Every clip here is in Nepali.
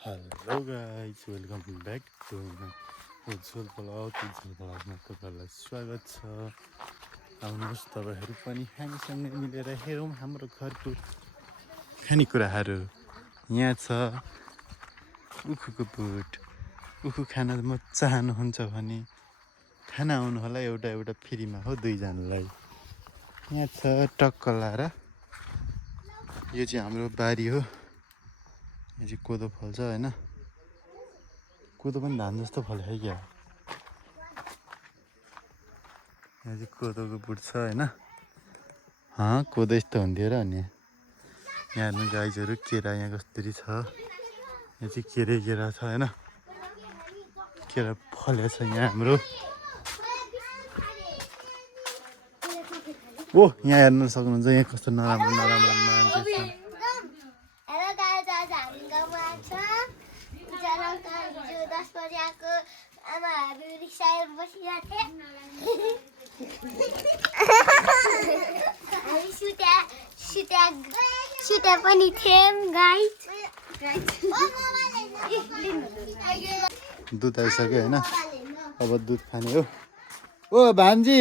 Hello guys welcome back to Ujjwal भ्लगमा तपाईँहरूलाई स्वागत छ। आउनुहोस् तपाईँहरू पनि हामीसँग मिलेर हेरौँ हाम्रो घरको खानेकुराहरू। यहाँ छ उखुको बुट। उखु खान म चाहनुहुन्छ भने खाना आउनु होला एउटा एउटा फ्रीमा हो दुईजनालाई। यहाँ छ टक्क लाएर यो चाहिँ हाम्रो बारी हो। यो चाहिँ कोदो फल्छ होइन, कोदो पनि धान जस्तो फल्यो है क्या। यहाँ चाहिँ कोदोको बुट छ होइन, कोदो यस्तो हुन्थ्यो र अनि यहाँ हेर्नु गाईहरू केरा यहाँ कसरी छ। यहाँ चाहिँ केरा छ होइन, केरा फलेको छ यहाँ हाम्रो। ओ यहाँ हेर्नु सक्नुहुन्छ यहाँ कस्तो नराम्रो नराम्रो मान्छे छ। सुते पनि थियौँ गाइस। दुध आइसक्यो होइन, अब दुध खाने हो। ओ भान्जी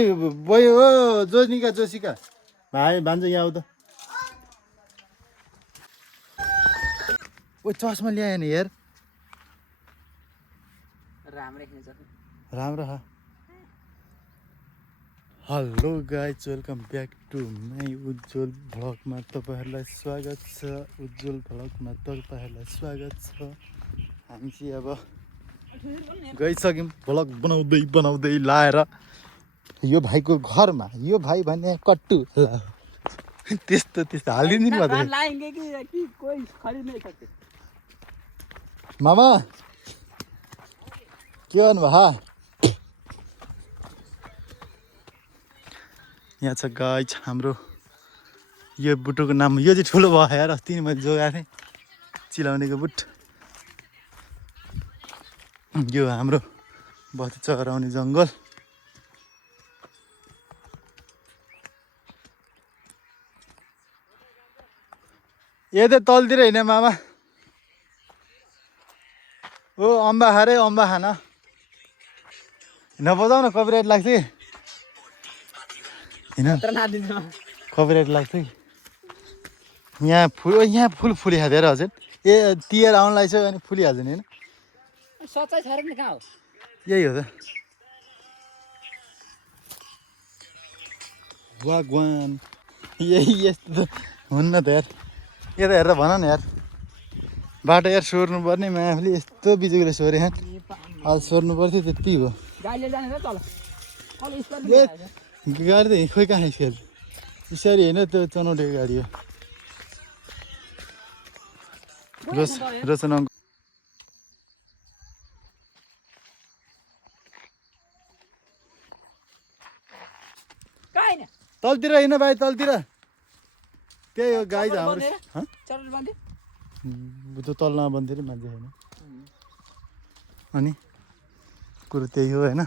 बोयो, ओ जोसिका भाइ भान्जा यहाँ आऊ त। ओ चस्मा ल्यायो नि हेर, राम्रो छ। Hello guys welcome back to my Ujjwal भ्लगमा तपाईँहरूलाई स्वागत छ। उज्जवल भ्लगमा तपाईँहरूलाई स्वागत छ। हामी चाहिँ अब गइसक्यौँ भ्लग बनाउँदै लाएर यो भाइको घरमा। यो भाइ भने कट्टु त्यस्तो हालिदिनु नि मामा के गर्नुभयो। यहाँ छ गाइज हाम्रो यो बुटोको नाम, यो चाहिँ ठुलो भयो यार, अस्ति नै मैले जोगाएको थिएँ चिलाउनेको बुट। यो हाम्रो बस्ती चराउने जङ्गल। ए त तलतिर होइन मामा, ओ अम्बा खारे अम्बा खान नबजाउ न, कपिराइट लाग्छ कि होइन, कपिराइट लाग्छ कि। यहाँ फुल फुलिहाल्छ हेर हजुर। ए तिहार आउनु लाग्छ अनि फुलिहाल्छ नि होइन, सच्चाइ छैन नि कहाँ हो। यही हो त वागवान, यही यस्तो त हुन्न त यार। यता हेरेर भन न यार, बाटो यार सोर्नु पर्ने आफूले यस्तो बिजुकले सोरे यहाँ आज सोर्नु पर्थ्यो त्यति हो। गाडीले जाने र तल गाडी त खोइ कहाँ स्केल बिस्तारी होइन, त्यो चनाउटेको गाडी हो। रोशन अङ्क तलतिर होइन भाइ, तलतिर त्यही हो गाई हाम्रो। त्यो तल नबन्थ्यो अरे मान्छे होइन, अनि कुरो त्यही हो होइन।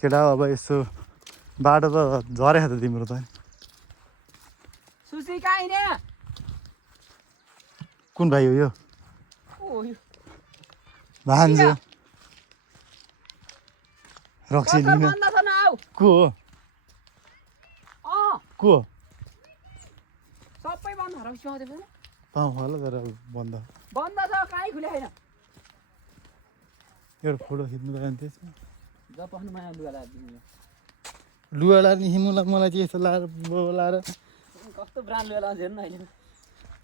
केटा अब यसो बाटो त झरेछ त तिम्रो त। कुन भाइ हो यो भान्जो रक्सी लिन को हो सबै बन्द पाउँ होला तर बन्द छ, कहीँ खुले छैन। एउटा फोटो खिच्नु लाग्यो त्यसमा कस्तो लुगा लाएर हिमुला मलाई चाहिँ यस्तो लाएर बोलाएर ब्रान्ड लुगा लाउँछ हेर्नु अहिले।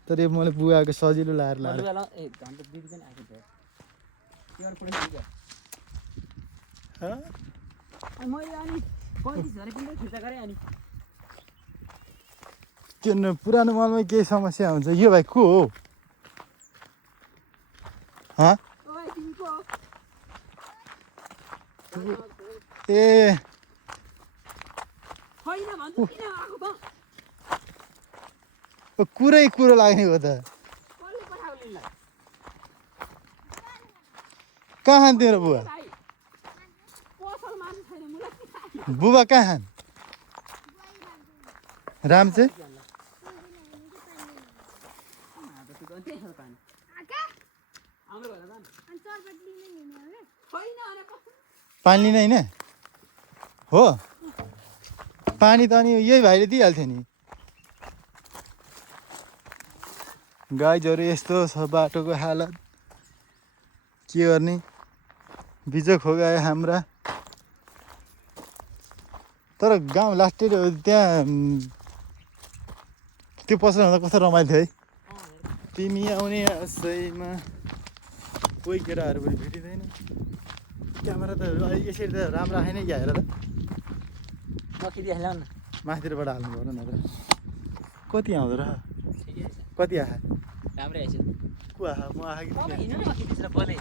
तर यो मैले बुवाको सजिलो लाएर लाएर त्यो पुरानो मलमा केही समस्या हुन्छ। यो भाइ को हो ए कुरो लाग्ने हो त। कहाँ खान तिम्रो बुवा, बुबा कहाँ खान राम चाहिँ हाम्रो घर जानु अनि चरपटी लिने नि हामी छैन अनि कस्तो पानी लिने होइन हो पानी त अनि यही भाइले दिइहाल्थ्यो नि गाईहरू यस्तो छ बाटोको हालत के गर्ने बिजोक हो गए हाम्रा तर गाउँ लास्टै त्यहाँ त्यो पसल हुँदा कस्तो रमाइलो थियो है तिमी आउने आशैमा कोही केटाहरू पनि भेटिँदैन क्यामेरा त अलिक यसरी त राम्रो आएन क्या हेर त नखिदिहाल्नु न माथितिरबाट हाल्नु पर्यो न त कति आउँदो र ठिकै छ कति आहा राम्रै आइछ को आहा म आहा कि तिमी आहा? हिँड्नु न अघि त्यसरी बोले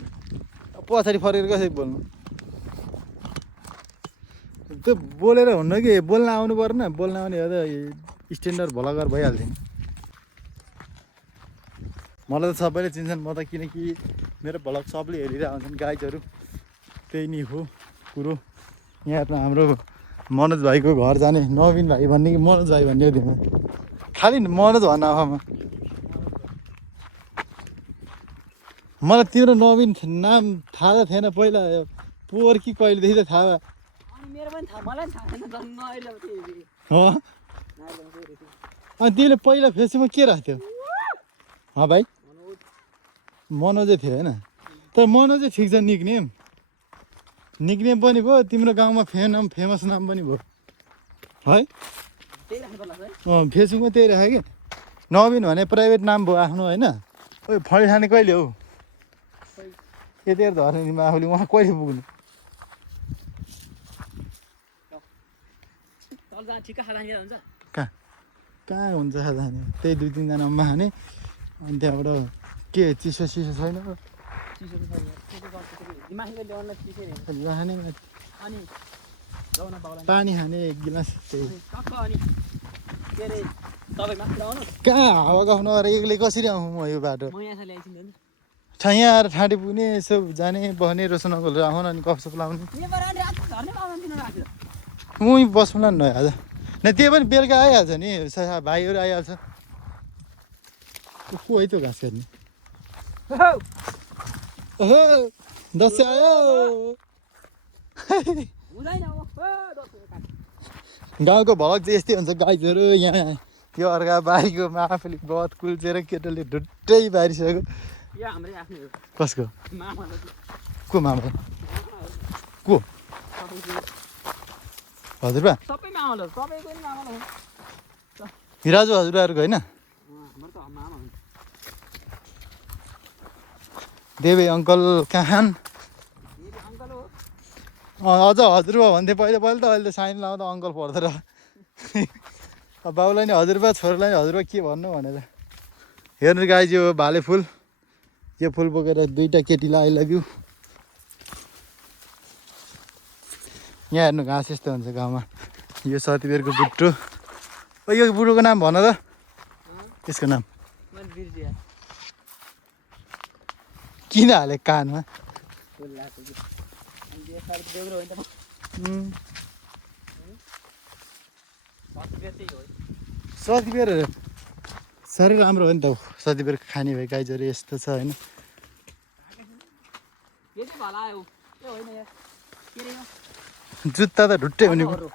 पछाडि फर्केर कसरी बोल्नु त्यो बोलेर हुन्न कि बोल्न आउनु परेन बोल्न आउने हो त स्ट्यान्डर्ड भ्लगर भइहाल्थ्यो नि मलाई त सबैले चिन्छन् म त किनकि मेरो भ्लग सबले हेरेर आउँछन् गाइजहरू त्यही नै हो कुरो यहाँ हाम्रो मनोज भाइको घर जाने नवीन भाइ भन्ने कि मनोज भाइ भन्ने हो त्यो खालि मनोज भन्न आफूमा मलाई तिम्रो नवीन नाम थाहा त थिएन पहिला पोहोर कि कहिलेदेखि त थाहा भयो अनि मेरो पनि थाहा मलाई थाहा छैन जन्म अहिले हो अनि तिमीले पहिला फेसबुकमा के राख्थ्यौ भाइ मनोजै थियो होइन तर मनोजै ठिक छ निकनेम निकनेम पनि भयो तिम्रो गाउँमा फेमस नाम पनि भयो है त्यही राख्नु पर्ला है फेसबुकमा त्यही राखेँ कि नवीन भने प्राइभेट नाम भयो आफ्नो होइन ओ फली खाने कहिले हौ यतिखेर धर्नेमा आफूले उहाँ कहिले पुग्नु तल जहाँ ठिक्क खाँदा हुन्छ कहाँ हुन्छ खाने त्यही 2-3 जना अम्मा खाने अनि त्यहाँबाट के चिसो सिसो छैन चिसो त छैन चिसो गर्छ दिमागले ल्याउन चिसो नि खाने अनि जाउन बाउला पानी खाने 1 गिलास त्यही टक्क अनि के अरे तपाईँ माथि आउनु कहाँ हावा गफ्नु अरे एक्लै कसरी आउँ म यो बाटो म यहाँ ल्याइदिन्छु नि यहाँ आएर ठाँटी पुग्ने यसो जाने बस्ने रोशन अङ्कलहरू आउन अनि गफसफ लाउने यहाँ रात झर्ने पाउनु दिन राखेर मुई बस्नुला नि आज न त्यो पनि बेलुका आइहाल्छ नि भाइहरू आइहाल्छ को है त्यो घाँस काट्ने ओहो दसैँ आयो हुँदैन गाउँको भलक चाहिँ यस्तै हुन्छ गाईहरू यहाँ यो अर्का बारीको आफूले गत कुल्चेर केटाले ढुट्टै बारिसक्यो यो हाम्रै आफ्नो हो कसको मामा को मामा को हजुरबा सबै मामला हो सबैको नि मामला हो हिराजु हजुरबाहरूको होइन हाम्रो त मामा हो देवे अङ्कल कहाँ मेरो अङ्कल हो अझ हजुरबा भन्थे पहिला त अहिले त साइन लाउँदा अङ्कल पर्दो र बाउलाई नि हजुरबा छोरालाई नि हजुरबा के भन्नु भनेर हेर्नु गाइज यो भाले फुल यो फुल बोकेर 2टा केटीलाई आई लभ यु यहाँ हेर्नु घाँस यस्तो हुन्छ गाउँमा यो सतीबेरको बुट्टो ओ यो बुढोको नाम भन त यसको नाम मैले बिर्सिया किन हाले कानमा फुल लाग्छ कि अनि यो साल देउरो होइन त त्यही हो सतीबेर साह्रै राम्रो हो नि त सतीबेर खाने भए गाइजहरू यस्तो छ होइन यो चाहिँ भला आयो त्यो होइन यार के रे यो जुत्ता त ढुट्टै हुने हर्रो।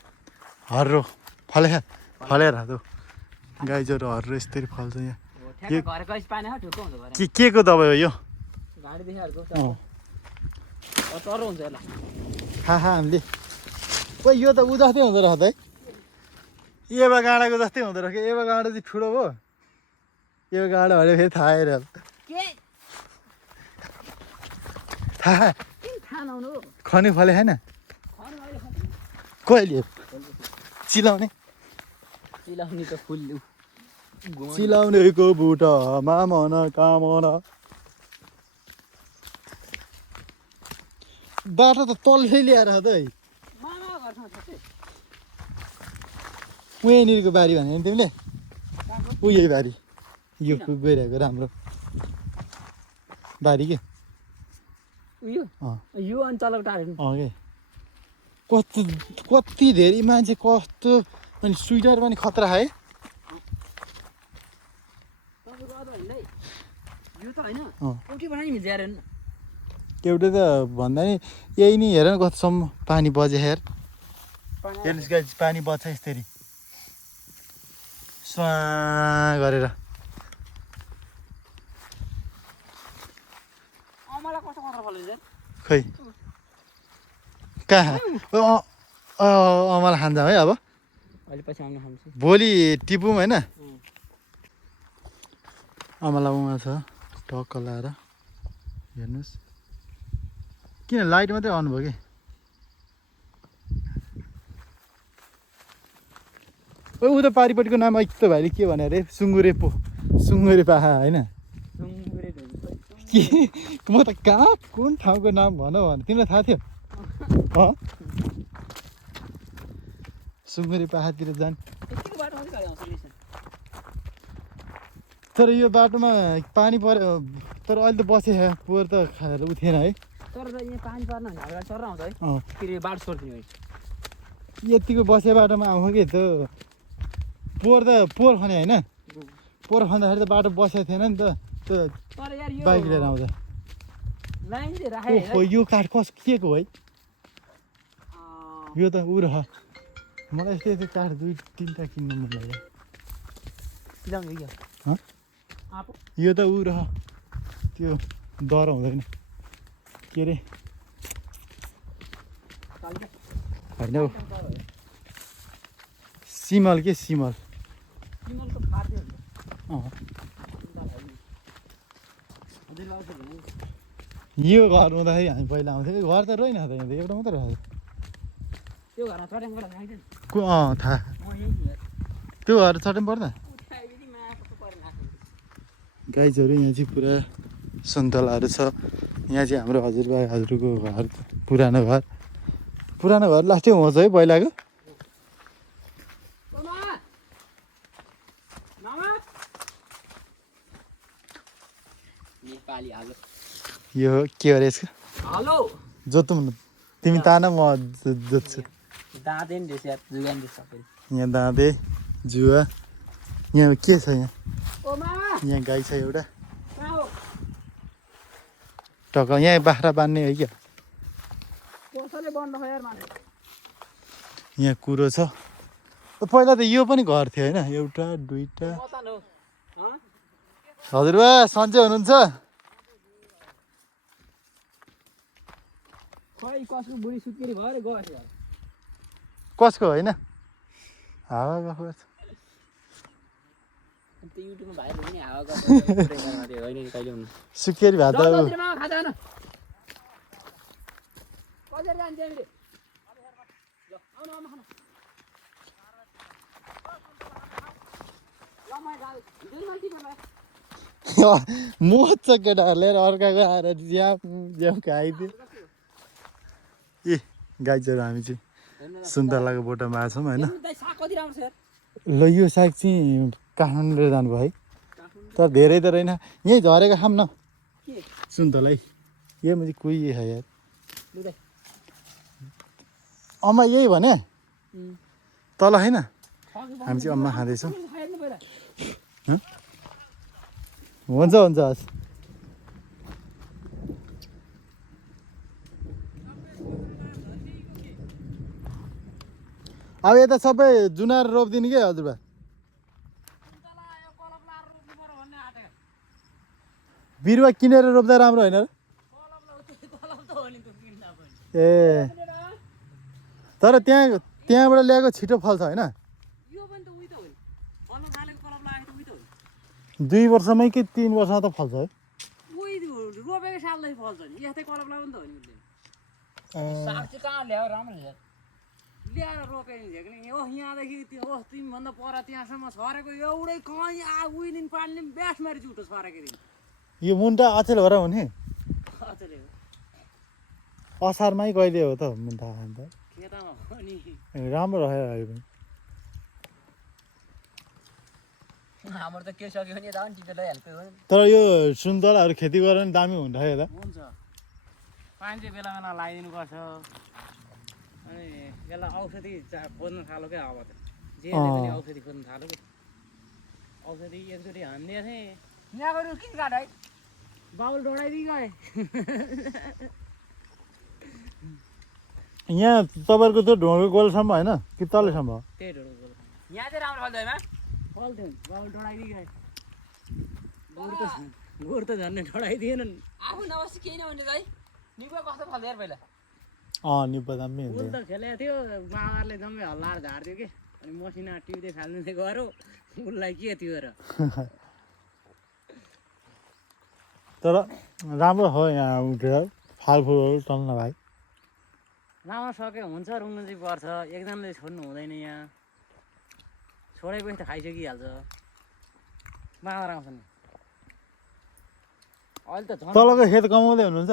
हर्रो फलेर त गाइजहरू हर्रो यसरी फल्छ यहाँ ठ्याक्क घरको पानी ढुक्क हुन्छ घर के को दबाई हो यो गाडी देखाहरूको अँ चरो हुन्छ यसलाई हा हामीले ओ यो त ऊ जस्तै हुँदो रहेछ है एबा गाडाको जस्तै हुँदो रहेछ एबा गाडा चाहिँ ठुलो भयो यो गाडा भने फेरि थाहा आइरहेको के थाहा किन थाहा नहुनु खनी फले छैन खनु अहिले खानु कहिले चिलाउने चिलाउने त फुल चिलाउनेको बुटामा मन कामना बाटो त तल्लै ल्याएर त है मामा घरसँग छ ऊ यहीँनिरको बारी भने नि तिमीले ऊ यही बारी यो गइरहेको राम्रो बारी के उयो अँ यो अनि चलक टाढो अँ के कति धेरै मान्छे कस्तो अनि स्वेटर पनि खतरा है तपाईँको अझ हिँड्दै यो त होइन अँ उठी बनाइ नि मिल्छ हेर एउटा त भन्दा नि यही नि हेर न कतिसम्म पानी बजे हेर हेर्नुहोस् गाइस पानी बज्छ यसरी स्वा गरेर अमला कस्तो कस्तो फल्छ खै कहाँ अमला खान्छ है अब अहिले पछि आउनु खान्छु भोलि टिपौँ होइन अमला उमा छ टक्क लाएर हेर्नुहोस् किन लाइट मात्रै आउनु भयो कि उता पारिपट्टिको नाम यस्तो भाइले के भने अरे सुँगुरे पाहा होइन के म त कहाँ कुन ठाउँको नाम भन तिमीलाई थाहा थियो सुँगुरे पाहातिर जाने तर यो बाटोमा पानी पर्यो तर अहिले त बसे पोहोर त खाएर उठेन है तर यहाँ पानी पर्न भने हाम्रो चर्रा आउँछ है फेरि बाटो सोध्ने हो यतिको बसे बाटोमा आउँछ कि त पोहोर खने होइन पोहोर खन्दाखेरि त बाटो बसेको थिएन नि त तर यार यो बाइक लिएर आउँदा लाइन चाहिँ राखे ओहो यो काठ के को है यो त उ रह मलाई यस्तै काठ 2-3टा किन्नु मन लाग्यो यो त उ रह त्यो डर हुँदैन के अरे होइन हौ सिमल के सिमल यो घर हुँदाखेरि हामी पहिला आउँथ्यो घर त रहेन त यहाँ एउटा मात्रै रहेछ त्यो घरमा चट्याङ पर्दा खाइदियो थाहा त्यो घर चट्याङ पर्दा गाइजहरू यहाँ चाहिँ पुरा सुन्तलाहरू छ यहाँ चाहिँ हाम्रो हजुरको घर पुरानो घर लास्टै हुन्छ है पहिलाको यो के अरे यसको हेलो जोतौँ न तिमी तान म जोत्छु दाँते नि रहेछ यार जुगान रहेछ सबै यहाँ दाँते जुवा यहाँ के छ यहाँ ओ मामा यहाँ गाई छ एउटा कहाँ हो टक्क यहाँ बाख्रा बान्ने है क्या कसले बन्द भयो यार माने यहाँ कुरो छ पहिला त यो पनि घर थियो होइन एउटा 2टा मचान हो हजुरबा सन्चै हुनुहुन्छ खै कसको बुढी सुत्केरी भयो रे गयो यार कसको होइन हावा गएको छ त्यो युट्युबमा भाइरल हुने हावा गर्छ होइन नि कहिले हुनु सुकेरी भात त मामा खाजा न कजर जान्छ हामीले ल आउनु आमा खानु ल म गाल दुई मान्छे मलाई मोच केटाहरूले अर्काको आएर ज्याम खाइदियो ए गाइजहरू हामी चाहिँ सुन्तलाको बोटामा आएको छौँ होइन साग कति राम्रो छ यार ल यो साग चाहिँ काठमाडौँ लिएर जानुभयो है तर धेरै त रहेन यहीँ झरेको खाऊँ न के सुन्तला ये मुझे कोही है यार लुदै अम्मा यही भने तल होइन खगु हामी चाहिँ अम्मा खाँदैछौँ खाएन पहिला हुन्छ हस् अब यता सबै जुनार रोपिदिनु के हजुरबा बिरुवा किनेर रोप्दा राम्रो होइन र ए तर त्यहाँबाट ल्याएको छिटो फल्छ होइन 2 वर्षमै कि 3 वर्षमा त फल्छ है रोपेको सालमै फल्छ नि यस्तै कलम लाउनु त हो नि साग चाहिँ कहाँ ल्यायो राम्रो ल्याएर रोपेको नि ओह यहाँदेखि त्यो ओह तिमीभन्दा पर त्यहाँसम्म छरेको एउटै कहीँ उहिदिन पानीले पनि ब्यास मारी जुटो छरेको दिन यो मुन्टा अचेल भएर हुने अचेल असारमै कहिले हो त मुन्टा खान्छ खेतमा हो नि राम्रो रह्यो अहिले पनि हाम्रो त के सक्यो भने यता पनि टिपेर ल्याइहाल्थ्यो तर यो सुन्तलाहरू खेती गरेर पनि दामी हुन्छ है यता हुन्छ पानी चाहिँ बेला बेला लगाइदिनु पर्छ अनि यसलाई औषधि खोज्न थाल्यो क्या अब त जे पनि औषधि खोज्न थाल्यो कि औषधि एकचोटि हामीले थिएँ यहाँको किन काट है बाउल डढाइदिइ गए यहाँ तपाईँहरूको त्यो ढोँडको गोलसम्म होइन कि तलसम्म हो? त्यही ढोडको यहाँ चाहिँ राम्रो फल्दैन फल्थ्यो नि बाउल डढाइदिइ गए गोरु त झन्डै डढाइदिएन नि आफू नबसी केही नहुने है निबुवा कस्तो फल्थ्यो यार पहिला निब्बा दामी फुल त खेलेको थियो बाबाले जम्मै हल्लाएर झार्थ्यो कि अनि मसिना टिप्दै फाल्दै गयो उसलाई के थियो र तर राम्रो हो यहाँ उठेर फलफुलहरू टल्न भाइ लाउन सक्यो हुन्छ रुङ्नु चाहिँ पर्छ एकजनाले छोड्नु हुँदैन यहाँ छोडेपछि त खाइसकिहाल्छ बाँदर आउँछ नि अहिले त झन् तलको खेत कमाउँदै हुनुहुन्छ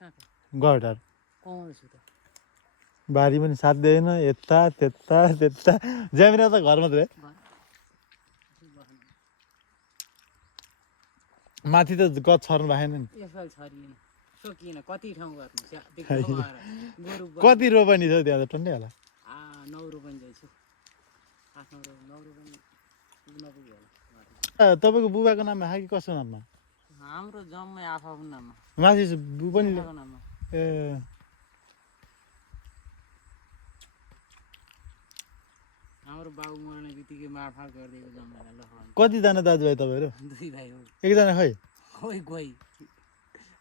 कहाँको गटार कमाउँदैछु त बारी पनि साथ दिएन यता त्यता त्यता ज्यामिरा त घर मात्रै माथि त गत छर्नु भएन नि यसपालि छरिएन सकिएन कति ठाउँ गर्नु गोरु कति रोपनी छ त्यहाँ त टन्नै होला 9 रोपनी जाइछु 8 9 रोपनी नपुग्यो होला तपाईँको बुबाको नाममा कि कसको नाममा हाम्रो जम्मै आफ्नो नाममा माथि बु पनि नाममा ए हाम्रो बाबु मर्ने बित्तिकै मारफाड गरिदिएको जम्मै ल कतिजना दाजुभाइ तपाईँहरू 2 भाइ हो एकजना खै खोइ गई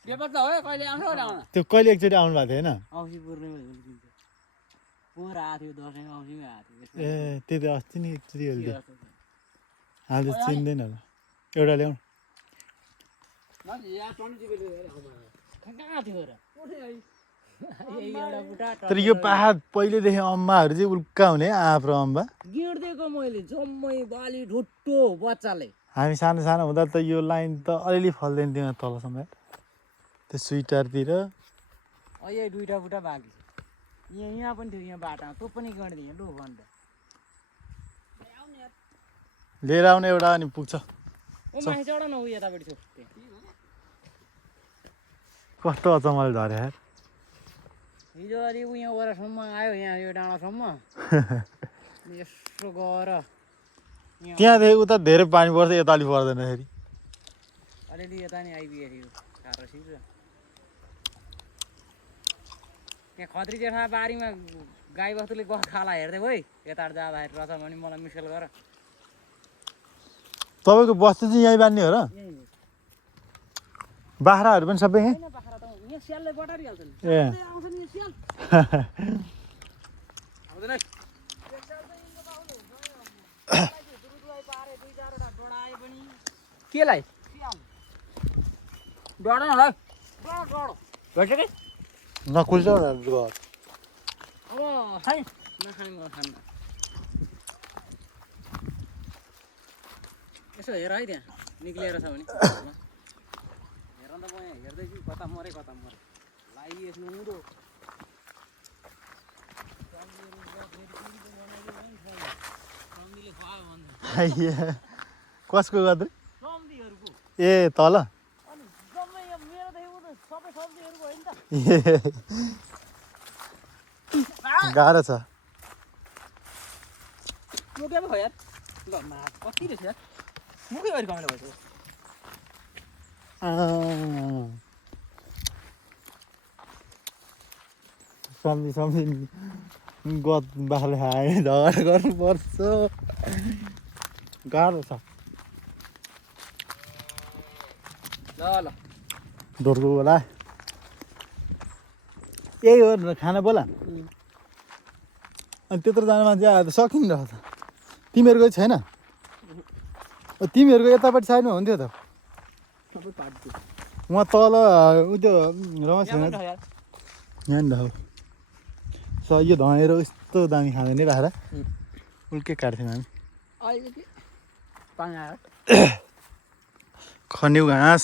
पेपर त हो कहिले आउँछ आउन त्यो कहिले एकचोटि आउनु भएको थियो होइन औँसी पूर्णिमा झुल्किन्छ पोहोर आएको थियो दसैँमा औँसीमै आएको थियो ए त्यही त अस्ति नि एकचोटि हेर्थ्यो आज चिन्दैन होला एउटा ल्याउँ कहाँ थियो र एउटा बुढा तर यो पाहाड पहिलेदेखि अम्बाहरू चाहिँ उल्का हुने आँप र अम्बा गिड्दिएको मैले जम्मै बाली ढुट्टो बच्चाले हामी सानो सानो हुँदा त यो लाइन त अलिअलि फल्दैन थियो तलसम्म त्यो स्विटरतिर अहिले 2टा बुटा बाँकी छ यहाँ पनि थियो यहाँ बाटोमा तँ पनि गरिदिएँ लु भन्दा लिएर आउने एउटा अनि पुग्छ ओ माथि चढ न उ यतापट्टि छु कस्तो अचम्मले धरे यार हिजो अलि उ यहाँ वरसम्म आयो यहाँ यो डाँडासम्म यसो गएर त्यहाँदेखि उता धेरै पानी पर्छ यता अलि पर्दैन फेरि अलिअलि यता नि आइपुगेको थियो साह्रो सिक्छ यहाँ खत्री जेठा बारीमा गाई बस्तुले गफ खाला हेर्दै है यता जाँदाखेरि रहेछ भने मलाई मिसेल गर तपाईँको बस्ती चाहिँ यहीँ बान्ने हो र बाख्राहरू पनि सबै यहीँ होइन बाख्रा त यहाँ स्यालले बटारिहाल्छ नि ए आउँछ नि यहाँ स्याल आउँदैन है केलाई डढ न ल भइसक्यो नकुल्छ घर अब खाइ नखाने म खान्न यसो हेर है त्यहाँ निक्लिएर छ भने हेर त म यहाँ हेर्दैछु कता मरे लगाइएस् नुडो कसको गर्दै सब्जीहरूको ए तल अनि जम्मै यो मेरोदेखि उता सबै सब्जीहरू भयो नि त गाह्रो छ मुखे पो यार ल मा कति रहेछ यार मुखे गरी कमाउनु भएछ सम्झी गत बाख्रा खाए झगडा गर्नुपर्छ गाह्रो छ ल ल ढोडको होला यही हो खाना बोला अनि त्यत्रो जाने मान्छे आएर त सकिन्न रहेछ तिमीहरूको छैन तिमीहरूको यतापट्टि साइडमा हुन्थ्यो त सबै पार्टी उहाँ तल उ त्यो रमेश छैन यार यहाँ नि त हो स यो धनेर यस्तो दामी खाँदैन बाख्रा उल्के काट्थ्यौँ हामी अहिले के पानी आयो खन्यु घाँस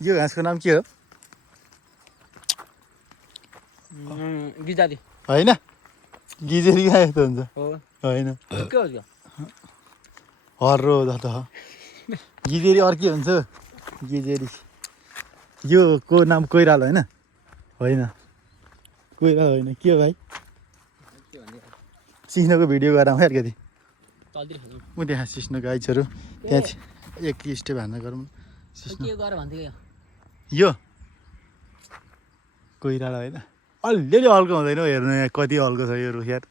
यो घाँसको नाम के हो गिजादी होइन गिजेरी गाए त हुन्छ हो होइन के हो त्यो हर्रो त गिजेरी अर्कै हुन्छ गिजेरी यो को नाम कोइराल होइन होइन कोइराल होइन के हो भाइ के भन्दै सिस्नोको भिडियो गरेर आउँ यार कति चल्दै म त्यहाँ सिस्नो गाइजहरू त्यहाँ एक स्टेप हान्न गरौँ सिस्नो के गर भन्थ्यो यो कोइराला होइन अलिअलि हल्को हुँदैन हेर्नु यहाँ कति हल्को छ यो रुख यार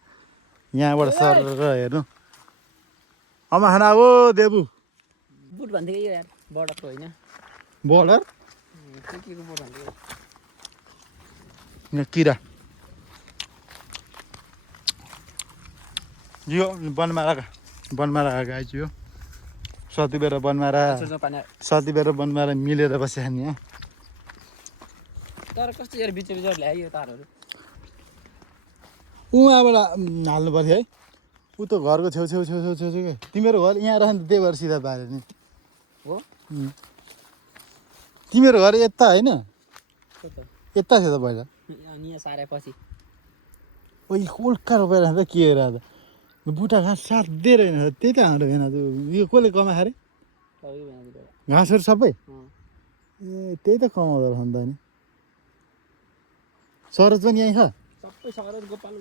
यहाँबाट सर हेर्नु अमा खाना हो देबु बुट भन्थ्यो यो यार बर्डरको होइन बर्डर के को बुट भन्थ्यो यहाँ किरा यो बनमारा गाई चाहिँ यो सतिबेर बनमारा मिलेर बस्या नि यहाँ तर कस्तो यार बिच ल्यायो यो तारहरू उहाँबाट हाल्नु पर्थ्यो है ऊ त घरको छेउ के तिमीहरू घर यहाँ रहन्छ त्यही भएर सिधा पाऱ्यो नि हो तिमीहरू घर यता होइन यता थियो त पहिला अनि यहाँ सारेपछि ओइ उल्का रोपेर त के हेर त बुटा घाँस साध्यै रहेन त्यही त हाम्रो भेना यो कसले कमा खारे घाँसहरू सबै ए त्यही त कमाउँदो रहेछ नि त नि सरोज पनि यहीँ छ सबै सरोज गोपाल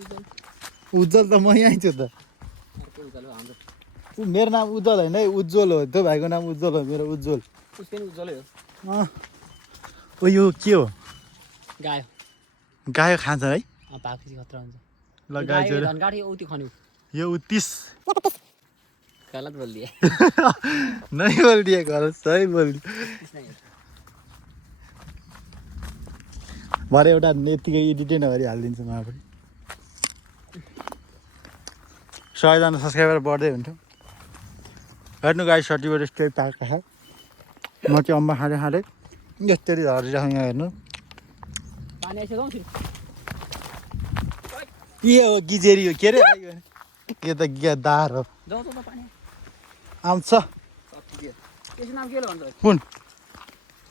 उज्जवल त म यहीँ छु त मेरो नाम उज्जवल होइन है उज्जवल हो त्यो भाइको नाम उज्जवल हो मेरो उज्जवल उज्जवलै हो ओ यो के हो गायो खान्छ है पाकेपछि खतरा हुन्छ ल गाई जोर धनकाठी औती खन्यौ यो 30 गलत बोल दिए नहीं बोल दिया गलत सही बोल भरे एउटा यतिकै एडिटै नगरी हालिदिन्छु म आफै 100 जना सब्स्क्राइबर बढ्दै हुन्थ्यो हेर्नु गाई सर्टिफिकेट स्टेट पाएको छ म चाहिँ अम्मा खाँदै यस्तरी झरिरहेको यहाँ हेर्नु पानी आइसक्यो के हो गिजेरी हो के अरे के त दार हो आउँछ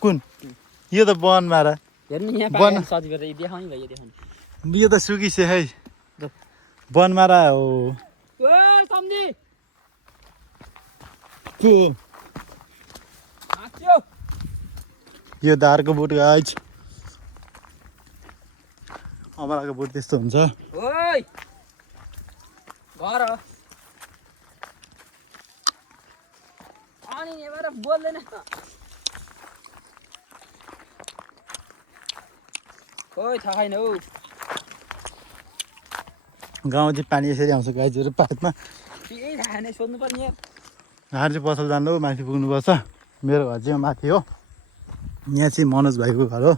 कुन यो त बनमारा यो त सुकिसे है बनमारा हो के यो दारको बुट गाइज अमलाको बुट त्यस्तो हुन्छ बोल्दैन खोइ थाहा छैन हौ गाउँ चाहिँ पानी यसरी आउँछ गाईहरू पातमा केही थाहा छैन सोध्नु पर्ने यार हार चाहिँ पसल जानु हो माथि पुग्नुपर्छ मेरो घर चाहिँ माथि हो यहाँ चाहिँ मनोज भाइको घर हो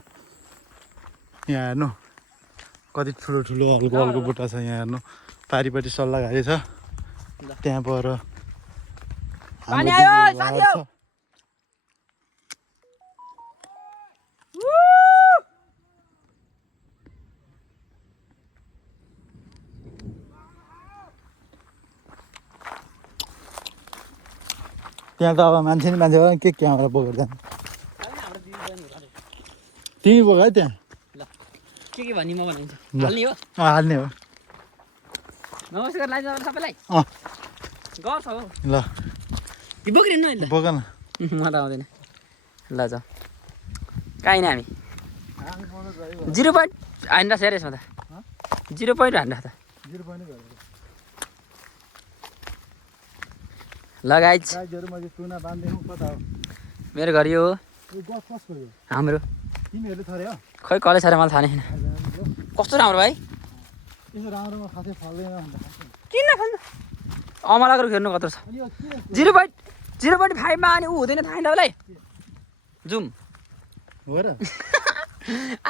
यहाँ हेर्नु कति ठुलो हल्को बुट्टा छ यहाँ हेर्नु पारिपट्टि सल्लाह घारी छ त्यहाँ पर पानी आयो साथीहरु त्यहाँ त अब मान्छे के क्यामेरा बोकेर जानु तिमी बोक है त्यहाँ ल के भन्ने म भनिदिन्छु हाल्ने हो हाल्ने हो नमस्कार लाइज सबैलाई गर्छ हो ल ती बोक्रिनु न बोक न म त आउँदैन ल जाऊ काहीँ हामी 0 पोइन्ट हान्दा छ यसमा त 0 पोइन्ट हान्दा त 0 पोइन्ट गरेको लगाइज गाईहरु मैले टुना बान्देहु कता हो मेरो घर यो यो गफ कसको हो हाम्रो तिमीहरुले थरे हो खै कलेज छरे मलाई थाहा छैन कस्तो राम्रो भाइ यसो राम्रोमा खासै फल्दैन भन्दा किन फल्दैन अमलाको खेर्नु कत्रो छ 0.5 मा अनि उ हुँदैन थाहा छैन मलाई जुम हो र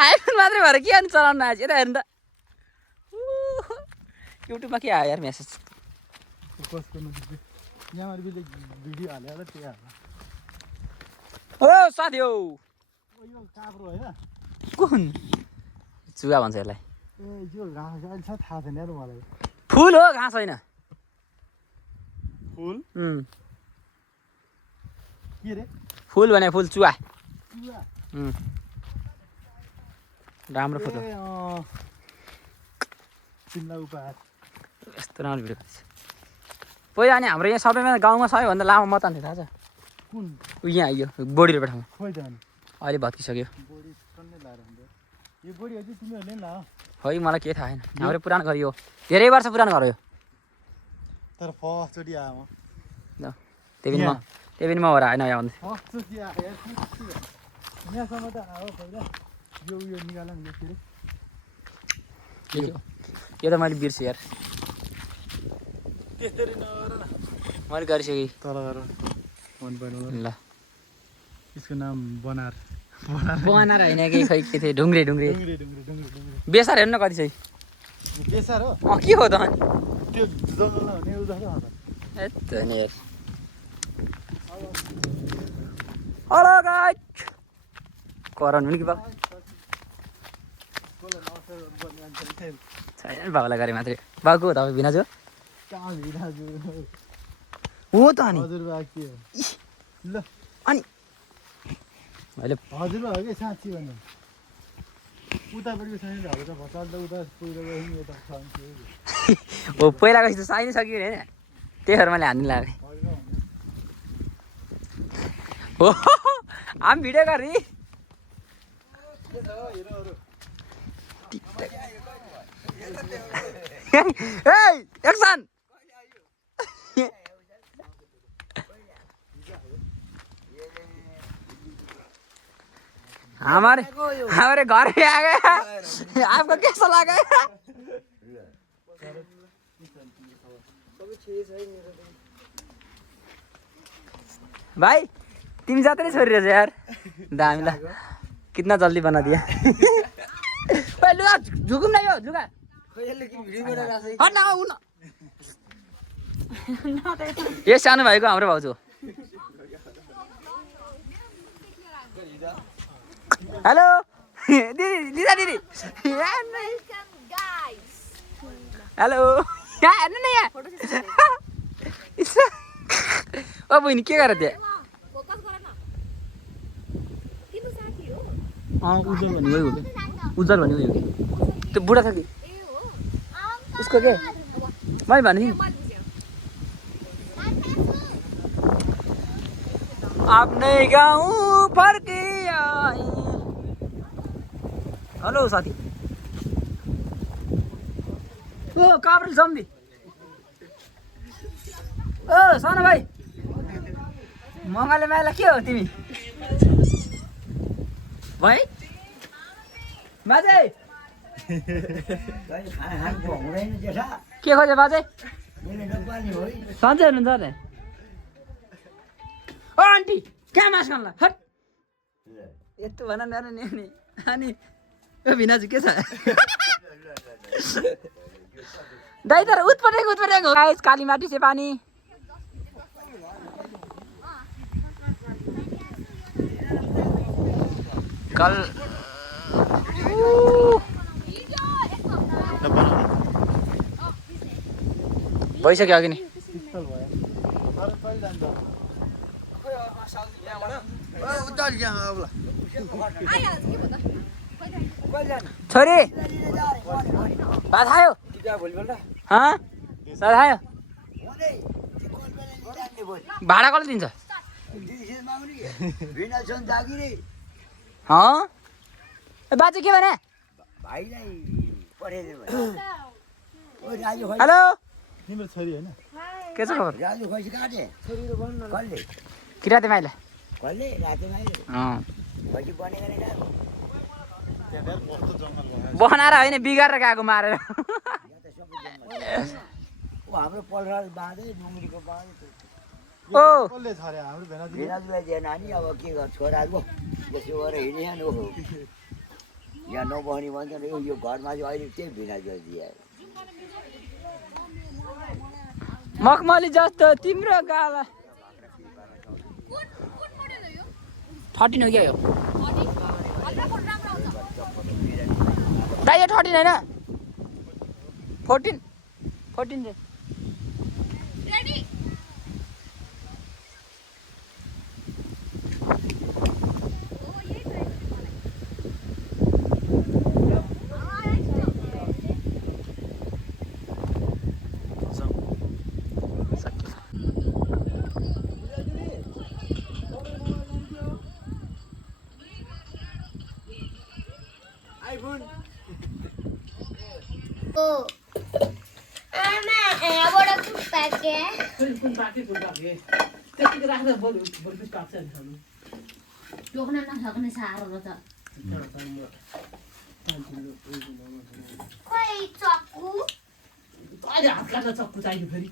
आइफोन मात्रै भएर के अनि चलाउन आज यता हेर्नु त युट्युबमा के आयो यार मेसेज कसको नजिक यहाँ मार्बिले भिडियो हाले होला त्यही हाल्ला ओ साथी हो यो काब्रो हैन कुन चुगा भन्छ यसलाई ए यो घाँस अहिले छ थाहा छैन यार मलाई फुल हो घाँस होइन फुल के रे फुल भने फुल चुवा चुवा राम्रो फुल हो चिन्ला उपहार यस्तो राम्रो भिडियो गर्छ पहिला अनि हाम्रो यहाँ सबैमा गाउँमा सबैभन्दा लामो मतदान थियो थाहा छ कुन उ यहाँ आइयो बोडी रोड ठाउँमा खोइ जानु अहिले भत्किसक्यो बोडी कन्ने लाएर हुन्छ यो बोडी अझै तिमीहरुले नि ला है मलाई केही थाहा छैन हाम्रो पुरानो घर यो धेरै वर्ष पुरानो घर हो यो तर फर्स्ट चोटि आयो म ल त्यही पनि म हो र होइन यहाँ भन्दै फर्स्ट चोटि आयो यार यहाँसम्म त आयो पहिला यो निकाल्न नि फेरि यो त मैले बिर्सेँ यार त्यसरी नगर न मैले गरिसकेँ तल गएर मन पर्नु ल यसको नाम बनार बनाएर होइन कि खै के थियो ढुङ्ग्रे ढुङ्ग्रे ढुङ्ग्रे ढुङ्ग्रे ढुङ्ग्रे ढुङ्ग्रे बेसार हेर्नु न कति छ बेसार हो के हो त अनि त्यो जङ्गलमा हुने उदाहरण हो त यस्तो नि यार हेलो गाइस कराउनु नि कि बाबु छैन बाबुलाई गरे मात्रै बाबु को हो तपाईँ भिनाजु कहाँ भिनाजु हो त अनि हजुरबा के हो ल अनि मैले हजुरबा हो कि साँच्ची भन्नु उतापट्टिको छैन त भचाल त उता पहिला गयो यता खान्थ्यो हो पहिलाको जस्तो साइन सक्यो होइन त्यही भएर मैले हान्नु लाग्यो हो हामी भिडियो गरी एक्सन हमारे घर पे आ गया आपको कैसा लगा भाई तिमी जाते नहीं छोड़ रहे यार दामिला कितना जल्दी बना दिया लुगा झुकुम नहीं हो लुगा हट ना उन ये सानो भाइको हाम्रो भाउजू हेलो दिदी लिजा दिदी हेलो यहाँ हेर्नु न यहाँ ओ बहिनी के गरेर त्यहाँ उज्जवल भनेको हो कि उज्जवल भनेको हो कि त्यो बुढा छ कि उसको के मैले भने नि आफ्नै गाउँ फर्की आई हेलो साथी ओ काब्रल जम्बी ओ सानो भाइ मङ्गले माइला के हो तिमी भाइ बाजे के खोज्यो बाजे सन्चै हुनुहुन्छ नि ओ आन्टी कहाँ मास खानला हट यस्तो भन न नि अनि ओ भिनाजु के छ दाइ तर उत्पटेको गाइस काली माटी से पानी कल भइसक्यो अघि नि छोरी भात खायो खायो भाडा कसले दिन्छ बाजे के भने हेलो तिम्रो छोरी होइन के छ खबर किराते माइला बनाएर होइन बिगारेर गएको मारेर हाम्रो पलराल बाँधे डुङ्ग्रीको बाँधे ओ कसले छरे हाम्रो भेनाजु भेनाजुलाई दिए नानी अब के गर्छ छोराको यसो गरेर हिँड्या हो यहाँ नबहनी भन्छ नि यो घरमा चाहिँ अहिले त्यही भेनाजुलाई दिए मखमली जस्तो तिम्रो गाला 13 हो क्या यो दाइ यो 13 होइन 14 चाहिँ टोक्न नसक्ने साह्रो रहेछ खोइ चक्कु अहिले हात काट्न चक्कु चाहियो फेरि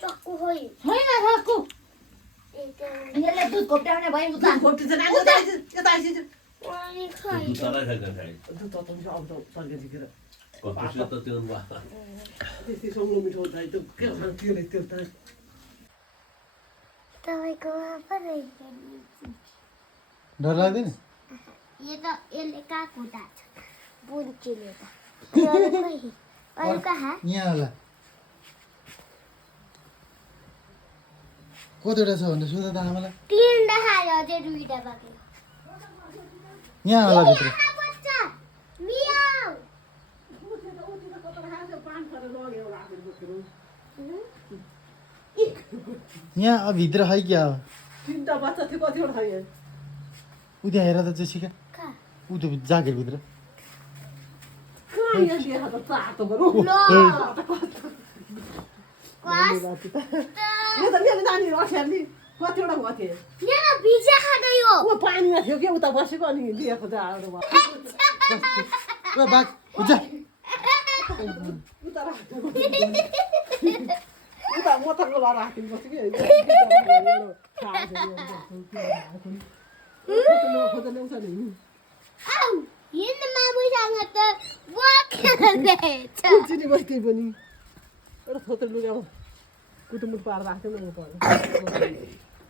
चक्कु खोइ छैन सक्कु ए त्यो यसले दुध खोप्ट्याउने भयो उता खोप्टी चाहिँ यता आइज अनि खोइ दुध तताउँछ अब त तर्का झिकेर त्यस्तै सङ्लो मिठो हुन्छ त्यो के खानु त्यो त तपाईँको पो रहेछ डर लाग्दैन यो त यसले कहाँ खुट्टा छ बुन्चीले त अरू खोइ अरू कहाँ यहाँ होला कतिवटा छ भने सोध त आमालाई तिनवटा खायो अझै दुईवटा बाँकी यहाँ होला भित्र बच्चा मियाउ यहाँ अब भित्र है क्या हो तिनवटा बच्चा थियो कतिवटा खायो उता हेर त जेसिका कहाँ ऊ त्यो जागिरभित्र कहाँ यहाँ देखा त तातो बरु ल क्वास यो त मेरो नानी अख्याली कतिवटा भएको थियो यहाँ भिजा खाँदै हो ऊ पानीमा थियो कि उता बसेको अनि दिएको त आएर भयो ओ बाघ उजा उता राख्नु उता मोटरको लगाएर राखिदिनुपर्छ कि खोजेर ल्याउँछ नि आउ हिँड्न मामुसँग त वाक्छ चिनी बस्दै पनि एउटा थोत्रो लुगा कुटुमुट पारेर राख्थ्यो नि पर्यो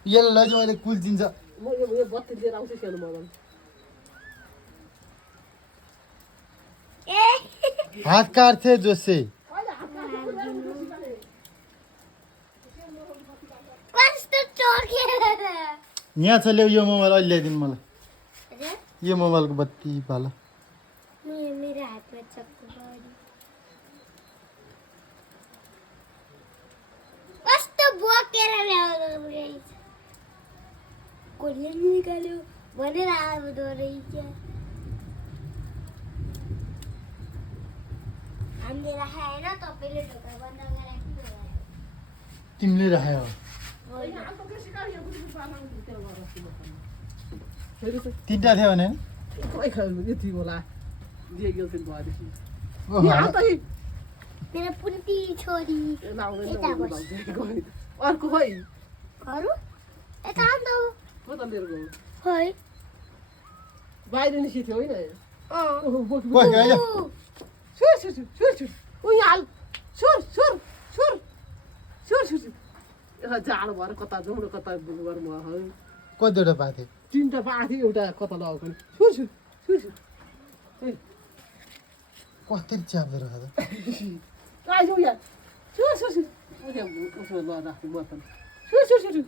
यसलाई लैजाउँ अहिले कुल्चिन्छ म यो बत्ती लिएर आउँछु सानो मगन ए हात काट्थे जोसे कस्तो चोर्केर यहाँ छ ल्याउ यो मोबाइल अहिले ल्याइदिनु मलाई यो मोबाइलको बत्ती भाला मेरो हातमा चक्कु कस्तो बोकेर ल्याउनु रहेछ कसले निकाल्यो भनेर आउँदो रहेछ हामीले राखेर तपाईँले ढोका बन्द गराएको तिमीले राख्यो तिनवटा थियो भने खै खानु यति होला दिए गेल दिन भएदेखि ओहो, मेरो पुन्ती छोरी अर्को खै अरू यता अन्त हो त मेरो गाउँ खोइ बाहिर निस्किथ्यो होइन कोही गयो सुर सुर सुर सुर सुर ऊ यहाँ हाल सुर सुर सुर सुर सुर सुर एउटा जाडो भएर कता जाउँ न कता गर्नु भयो कतिवटा पाएको थियो तिनवटा पाएको थियो एउटा कता लगाएको नि सुर सुर सुर सुर कसरी च्याप्दो रहेछ त आइज यहाँ सुर सुर सुर ऊ त्यहाँ उसो लगाएर राख्नु बर्तन सुर सुर सुर सुर